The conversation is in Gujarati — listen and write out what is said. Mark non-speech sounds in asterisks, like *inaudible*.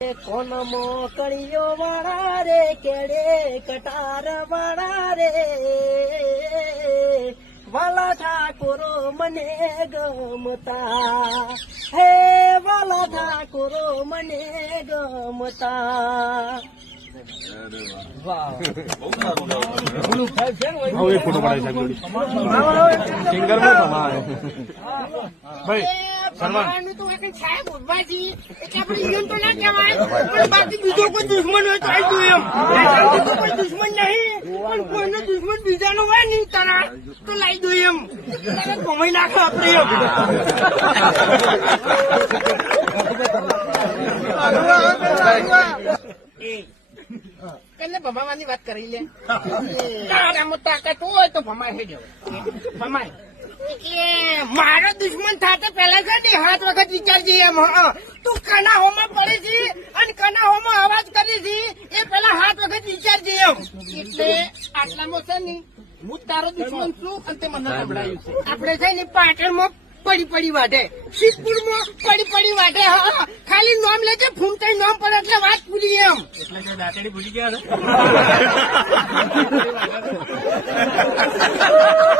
કોન મોકળીઓ વાળા રે કેડે કટાર વાળા રે. વાલા ઠાકોરો મને ગમતા. હે વાલા ઠાકોરો મને ગમતા. સમાય ભાઈ સલમાન તો ની સાહેબ ઊભા છીએ એટલે આપણે ઈયન તો ના કહેવાય પણ બાકી બીજો કોઈ દુશ્મન હોય તો આવી એમ. કોઈ દુશ્મન નહીં પણ કોઈનો દુશ્મન બીજાનો હોય ને તારા તો લાવી દો એમ. તારે નાખો આપણે એમ. કને ભમાવાની વાત કરી લે? તારામાં તાકાત હોય તો ભમાય હે જવાય ભમાય મારો દુશ્મન થાતે પેલા છે ને હાથ વખત વિચારજે એમ હં. તું કના હોમાં પડે છે અને કના હોમાં અવાજ કરી છે એ પેલા હાથ વખત વિચારજે એમ. એટલે આટલામાં છે ને હું તારો દુશ્મન છું અને તે મને સંભળાયું છે. આપણે છે ને પાટણમાં પડી પડી વાઢે. સિદ્ધપુરમાં પડી પડી વાઢે હા ખાલી નામ લેજે ફૂમતાઈ નામ પડે એટલે વાત પૂરી એમ. એટલે તો દાંતડી ભૂલી ગયા *laughs*